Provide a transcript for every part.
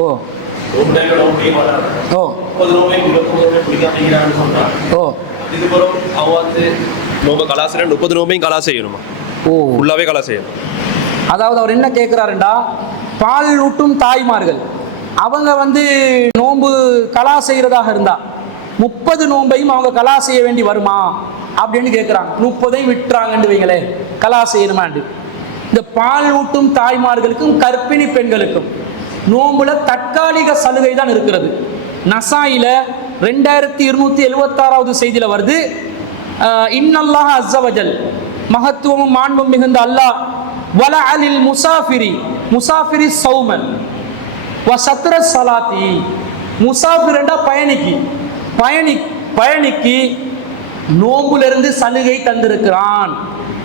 ஓ ஓ ஓ அதாவது அவர் என்ன கேட்கிறாருண்டா, பால் ஊட்டும் தாய்மார்கள் அவங்க நோன்பு கலா செய்யறதாக இருந்தா 30 நோன்பையும் அவங்க கலா செய்ய வேண்டி வருமா அப்படின்னு கேட்குறாங்க. 30ஐயும் விட்டுறாங்கன்னு வைங்களே, கலா செய்யணுமாண்டு. இந்த பால் ஊட்டும் தாய்மார்களுக்கும் கர்ப்பிணி பெண்களுக்கும் நோம்புல தற்காலிக சலுகை தான் இருக்கிறது. நசாயில 2276வது செய்தியில வருது, இன்னல்லாஹ் அஸ்ஸவஜல், மகத்துவமும் மாண்பும் மிகுந்த அல்லாஹ், வலஅலில் முசாஃபிரி சௌமன் வசத்ர ஸலாத்தி, முசாஃபிரண்டா பயணிக்கு நோம்புலிருந்து சலுகை தந்திருக்கிறான்.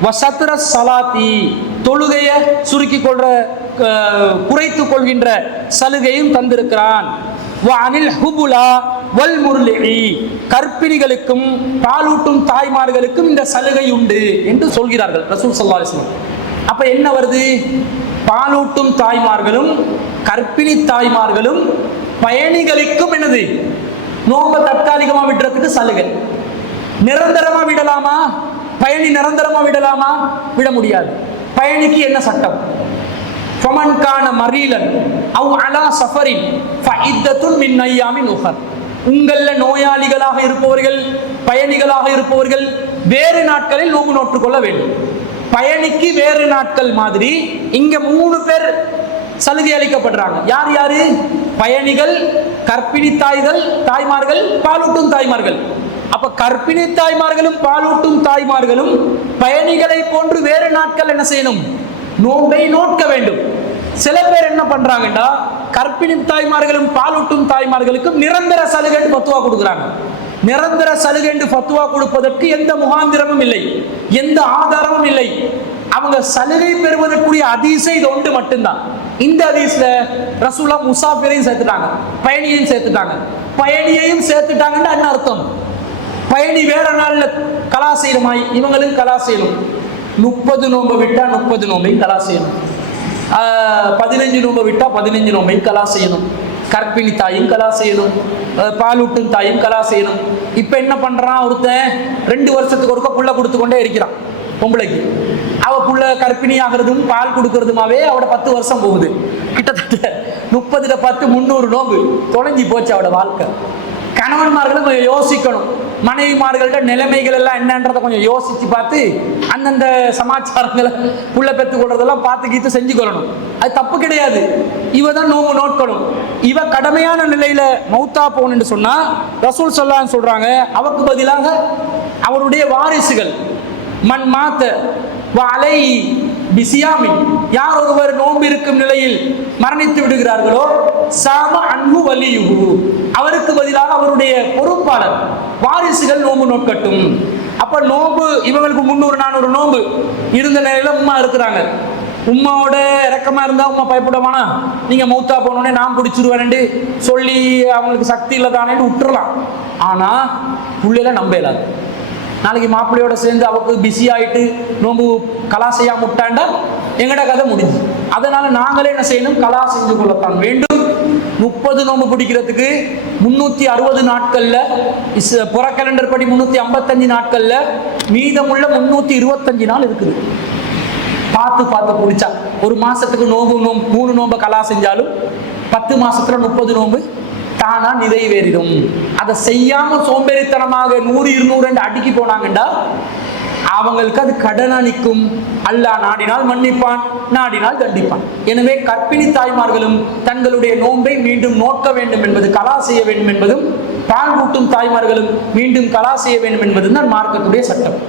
வசத்ர ஸலாத்தி, தொழுகையை சுருக்கி கொள்ற குறைத்து கொள்கின்ற சலுகையும் தந்திருக்கிறான். வஅனில் ஹுபுலா வல் முர்லிஇ, கர்ப்பிணிகளுக்கும் பாலூட்டும் தாய்மார்களுக்கும் இந்த சலுகை உண்டு என்று சொல்கிறார்கள் ரசூல் ஸல்லல்லாஹு அலைஹி வஸல்லம். அப்ப என்ன வருது? பாலூட்டும் தாய்மார்களும் கர்ப்பிணி தாய்மார்களும் பயணிகளுக்கும் என்னது? நோம்ப தற்காலிகமா விடுறதுக்கு சலுகை. நிரந்தரமா விடலாமா? பயணி நிரந்தரமா விடலாமா? விட முடியாது. பயணிக்கு என்ன சட்டம்? ஃபமன் கான மரீலன் அவ் அலா சஃபரின் ஃபஇத்தத்துன் மின் அய்யாமின் உஹர், உங்கள நோயாளிகளாக இருப்பவர்கள், பயணிகளாக இருப்பவர்கள் வேறு நாட்களில் நோன்பு நோற்றுக்கொள்ள வேண்டும். பயணிக்கு வேறு நாட்கள் மாதிரி இங்க 3 பேர் சலுகை அளிக்கப்படுறாங்க. யார் யாரு? பயணிகள், கர்ப்பிணி தாய்மார்கள், பாலூட்டும் தாய்மார்கள். அப்ப கர்ப்பிணி தாய்மார்களும் பாலூட்டும் தாய்மார்களும் பயணிகளை போன்று வேறு நாட்கள் என்ன செய்யணும்? நோன்பை நோக்க வேண்டும். சில பேர் என்ன பண்றாங்கடா, கர்ப்பிணி தாய்மார்களும் பாலூட்டும் தாய்மார்களுக்கும் நிரந்தர சலுகை பத்துவா கொடுக்குறாங்க. நிரந்தர சலுகை பத்துவா கொடுப்பதற்கு எந்த முகாந்திரமும் இல்லை, எந்த ஆதாரமும் இல்லை. அவங்க சலுகை பெறுவதற்குரிய ஹதீஸே இது ஒன்று மட்டும்தான். இந்த ஹதீஸ்ல ரசூலுல்லாஹ் முசாஃபிரையும் சேர்த்துட்டாங்க, பயணியையும் சேர்த்துட்டாங்க. பயணியையும் சேர்த்துட்டாங்கன்னா என்ன அர்த்தம்? பயணி வேற நாள்ல கலா செய்யணுமாய், இவங்களும் கலா செய்யணும். 30 நோன்பை விட்டா 30 நோன்பையும் கலா செய்யணும். 15 நோன்பை விட்டா 15 நோன்பையும் கலா செய்யணும். கர்ப்பிணி தாயும் கலா செய்யணும், பாலூட்டும் தாயும் கலா செய்யணும். இப்ப என்ன பண்றான் ஒருத்தன், 2 வருஷத்துக்கு ஒருக்க புள்ள கொடுத்து கொண்டே இருக்கிறான் பொம்பளைக்கு. அவ புள்ள கர்ப்பிணி ஆகிறதும் பால் கொடுக்கறதுமாவே அவட 10 வருஷம் போகுது. கிட்டத்தட்ட 30 10 300 நோம்பு தொலைஞ்சி போச்சு அவட வாழ்க்கை. கணவன்மார்களும் கொஞ்சம் யோசிக்கணும், மனைவிமார்கள்ட்ட நிலைமைகள் எல்லாம் என்னன்றதை கொஞ்சம் யோசிச்சு பார்த்து அந்தந்த சமாச்சாரங்களை புள்ள பெற்றுக் கொள்றதெல்லாம் பார்த்து கீத்து செஞ்சு கொள்ளணும். அது தப்பு கிடையாது. இவ தான் நோம்பு நோட்கணும். இவ கடமையான நிலையில மௌத்தா போன்னு சொன்னா ரசூல் ஸல்லல்லாஹு சொல்றாங்க, அவருக்கு பதிலாக அவருடைய வாரிசுகள், மன் மாத்த வலை பிசியாமின், யார் ஒருவர் நோன்பு இருக்கும் நிலையில் மரணித்து விடுகிறார்களோ சாம அன்பு வலியுகு, அவருக்கு பதிலாக அவருடைய பொறுப்பாளர் வாரிசுகள் நோன்பு நோக்கட்டும். அப்ப நோன்பு இவங்களுக்கு 300 400 நோன்பு இருந்த நிலையில உம்மா இருக்கிறாங்க. உம்மாவோட இறக்கமா இருந்தா உம்மா பயப்படவானா, நீங்க மௌத்தா போனோடனே நான் பிடிச்சிருவேன் சொல்லி அவங்களுக்கு சக்தி இல்லை தானே விட்டுறலாம். ஆனா புள்ளையில நம்ப இயலாது. நாளைக்கு மாப்பிள்ளையோட சேர்ந்து அவருக்கு பிஸி ஆயிட்டு நோம்பு கலா செய்யாம விட்டாண்டா எங்கட கதை முடிஞ்சு. அதனால நாங்களே என்ன செய்யணும்? கலா செஞ்சு கொள்ளத்தான் வேண்டும். 30 நோம்பு பிடிக்கிறதுக்கு 360 நாட்கள்ல, புற கேலண்டர் படி 355 நாட்கள்ல மீதமுள்ள 325 நாள் இருக்குது. பார்த்து பிடிச்சா ஒரு மாசத்துக்கு நோம்பு 3 நோம்பை கலா செஞ்சாலும் 10 மாசத்துல 30 நோம்பு தானா நிறைவேறிடும். அதை செய்யாம சோம்பேறித்தனமாக 100 200 அடிக்கி போனாங்கண்டா அவங்களுக்கு அது கடனா நிற்கும். அல்லாஹ் நாடினால் மன்னிப்பான், நாடினால் தண்டிப்பான். எனவே கர்ப்பிணி தாய்மார்களும் தங்களுடைய நோன்பை மீண்டும் நோக்க வேண்டும் என்பது, கலா செய்ய வேண்டும் என்பதும், பால் ஊட்டும் தாய்மார்களும் மீண்டும் கலா செய்ய வேண்டும் என்பதும் தான் மார்க்கத்துடைய சட்டம்.